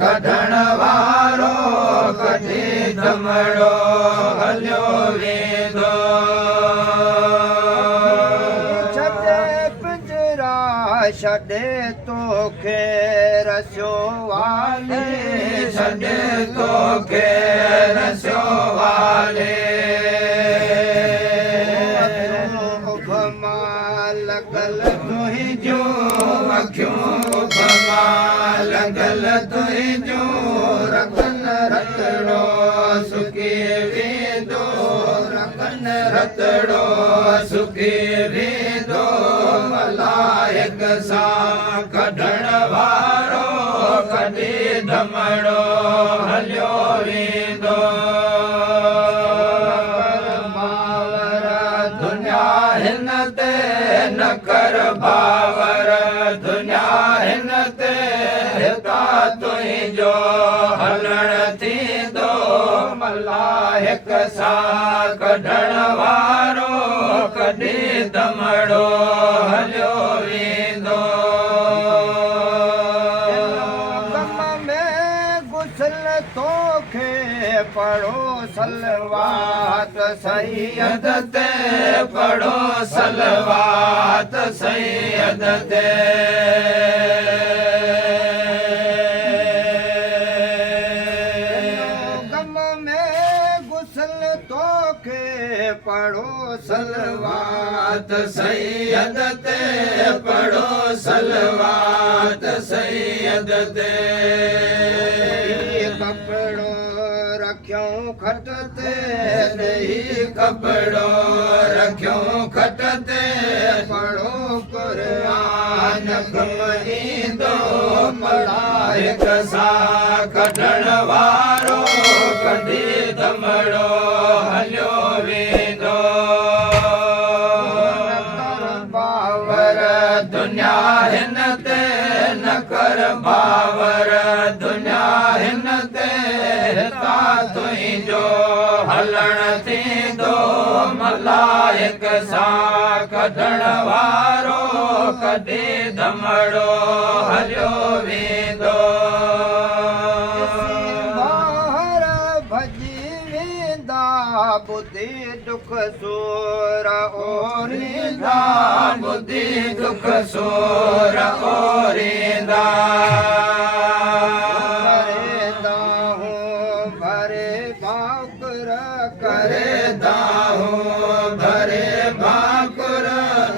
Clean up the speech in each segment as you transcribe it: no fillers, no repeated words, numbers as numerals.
कढण वारो कढी दमड़ो हलियो वेंदो छॾे पिंजरा छॾे तोखे रसियो वाले छॾे तोखे रसियो वाले लगल तुंहिंजो अखियूं लगल तुंहिंजो रखन रखड़ो सुकी वेंदो रखन रतड़ो सुखी वेंदो मलाइक सां कढण वारो कॾहिं धमड़ो हलियो वेंदो दुनिया हिन ते न कर बावर दुनिया हिन ते हिता तुंहिंजो हलण थींदो मलाइक सां कढण वारो कॾहिं दमड़ो हलियो वेंदो गम में गुसल तोखे पढ़ो सलवात सैयद ते पढ़ो सलवात सैयद ते पढ़ो सलवात सैयद ते पढ़ो सलवात सैयद ते कपड़ो रखियो खट ते नहीं कपड़ो रखियो खट ते पढ़ो कुरान कम ईंदो मलाइक सां कढण वारो कॾहिं दमड़ो हलियो वेंदो दुनिया हिन ते न कर बावर दुनिया हिन ते हिता तुंहिंजो हलण थींदो मलाइक सां कढण वारो कॾहिं दमड़ो हलियो वेंदो बुद्धि दुख सूर ओरींदा बुद्धि दुख सूर ओरींदा भरे भाकुर करेदा हूँ भरे भाकुर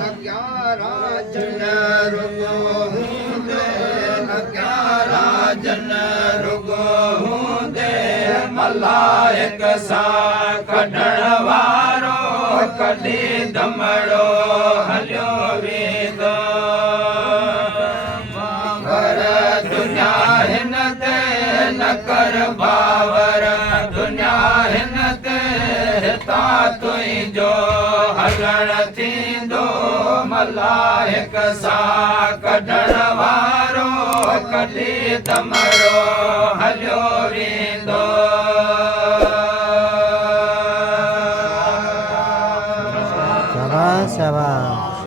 अग्यारा जन रुगो हूंदे अग्यारा जन रुगो हूंदे मलाइक सां कढण वारो कॾहिं दमड़ो हलियो वेंदो पर दुनिया हिन ते न कर बावर दुनिया हिन ते हिता तुंहिंजो हलण थींदो मलाइक सां कढण वारो कॾहिं दमड़ो हलियो वेंदो शाबाश शाबाश